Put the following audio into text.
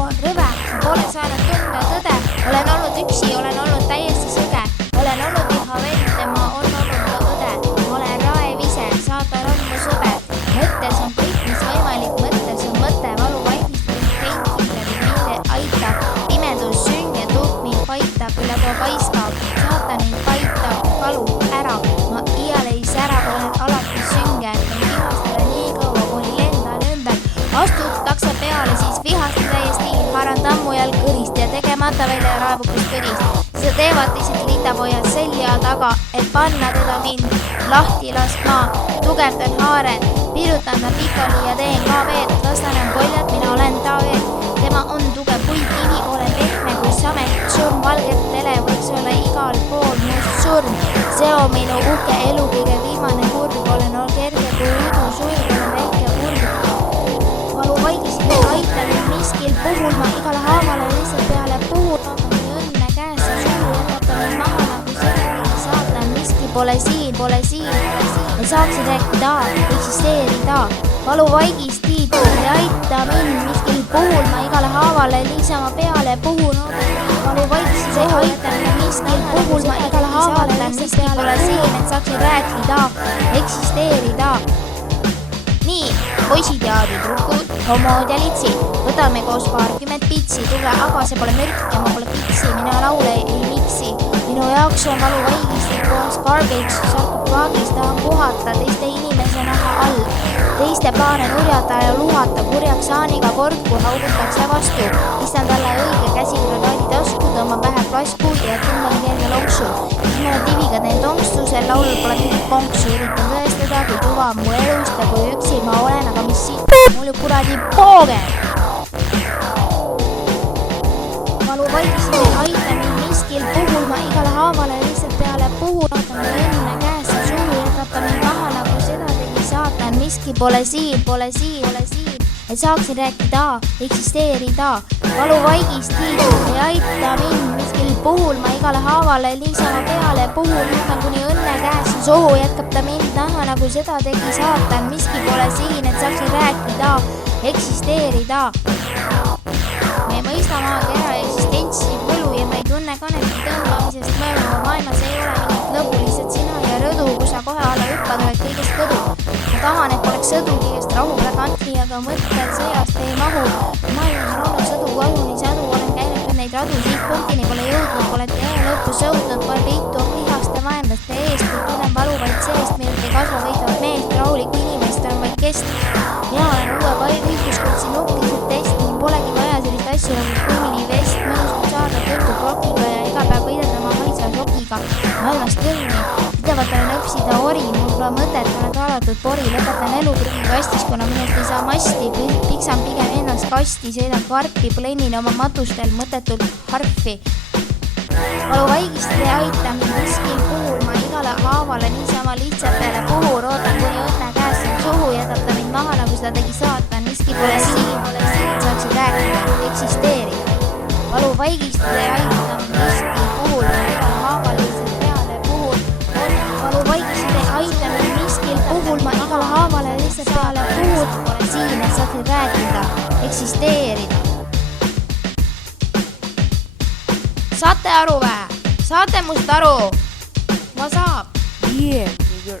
on rõve, ma pole saanud tunda tõde. Olen olnud üksi, olen olnud täiesti sõge. Olen olnud viha vend, tema on olnud ka õde. Ma olen raev ise, saatan on mu sõber. Mõttes on kõik, mis võimalik, mõttes on mõte. Valu vaidistus, fenkile või mind aita. Pimedus sünge, tuuk mind paitab, üle too paiskab. Saatan mind paitab, palub ära. Ma iial ei sära, olen alati sünge. Vihastele nii kaua, kuni lendan ümber. Astutakse peale, siis vihasti täiesti. Haaran tammujal kõrist ja tegemata välja raevukust kõrist. Seda teevad teised lindapojad selja taga, et panna teda mind lahti laskma. Tugevdan haaren, pirutan ta pikali ja teen ka veed. Vastanen koljad, mina olen ta veed. Tema on tugev puikivi, olen pehme kui samet. Surm valgetele võiks olla igal pool must surm. See on minu uhke elu kõige viimane kurb. Olen kerge kui udu sulg, olen väike kurb. Valu vaidisib ja aitan miskil puhul. Ma igale haavale lihtsalt peale puhul. Õnne käes ja suu jätab mind maha nagu sõnumini saatan. Miski pole siin. Et saaksid rääkida, eksisteerida. Valu vaigistid ja aita mind miskil puhul. Ma igale haavale niisama peale puhun. Valu vaigistid ja aita mind miskil puhul. Ma igale haavale miski pole siin, et saaksid rääkida, eksisteerida. Nii, poisid ja tüdrukud, homod ja litsid. Võtame koos 20 pitsi. Tule, aga see pole mürk ja ma pole pitsi. Mina laule ei miksi. Minu jaoks on valu vaigistid koos garbage. Sarkofaagis tahan puhata teiste inimese naha all. Teiste plaane nurjata ja luhata. Kurjaks saaniga kord, kui haugutakse vastu. Istan talle õige käsi granaadi tasku. Tõmban pähe plasku ja tõmban kerge lonksu. Siis ma tiviga teen tonksu. Sel laulul pole mingit konksu. Üritan tõestada, kui tuva mu elust ja kui üksi ma olen, aga mis siit mul ju kuradi pooge. Valu vaidisib ja aita mind miskil puhul. Ma igale haavale lihtsalt peale puhul. Ootan õnne käes ja suu jätab ta mind maha nagu seda tegi saatan. Miski pole siin. Et saaksin rääkida, eksisteerida. Valu vaigistid ja aita mind miskil puhul. Ma igale haavale niisama peale puhul. Võtan kuni õnne käes ja sohu jätkab ta mind naha nagu seda tegi saatan. Miski pole siin, et saaksin rääkida, eksisteerida. Me mõista maakera eksistentsi võlu ja ma ei tunne kanepi tõmbamisest mõju. Maailmas ei ole mingit lõbu, lihtsalt sina ja rõdu, kus sa kohe alla hüppad, oled kõigest kõdu. Ma tahan, et poleks sõdu, kõigest rahu pole kantli, aga mõttel sõjast ei mahu. Maailmas on olnud sõdu, kahuni sadu, olen käinud neid radu, sihtpunktini pole jõudnud, pole tee lõpus sõudnud, pole peitu lihaste vaenlaste eest, kui tunnen valu vaid seest, millelt ei kasva võitavad meest, rahulikku inimest on vaid kest. Mina olen uue õiguskutsi nukkiliselt testi, polegi vaja sellist asju nagu kuulivest, mõnus saada tõttu blokiga ja iga päev võidada oma maitsa šokiga. Maailmast kõlmi, pidevalt olen õpsida ori, mul pole mõtet, olen kaalatud pori, lõpetan elu prügikastis, kuna minust ei saa masti, piksan pigem ennast kasti, sõidan kvarpi, pleenin oma matustel mõttetult harfi. Valu vaigistid ja aita mind miskil puhul, ma igale haavale niisama lihtsalt peale puhur, ootan kuni õnne käes on suhu, jätab ta mind maha nagu seda tegi saatan, miski pole siin, saaksid rääkida, eksisteerida. Valu vaigistid ja aita mind miskil puhul, ma igale haavale lihtsalt peale puhur, valu vaigistid ja aita mind miskil puhul, ma igale haavale lihtsalt peale puhur, pole siin, et saaksid rääkida, eksisteerida. Saate aru vä? Saate must aru? Ma saab? Yeah, nigger.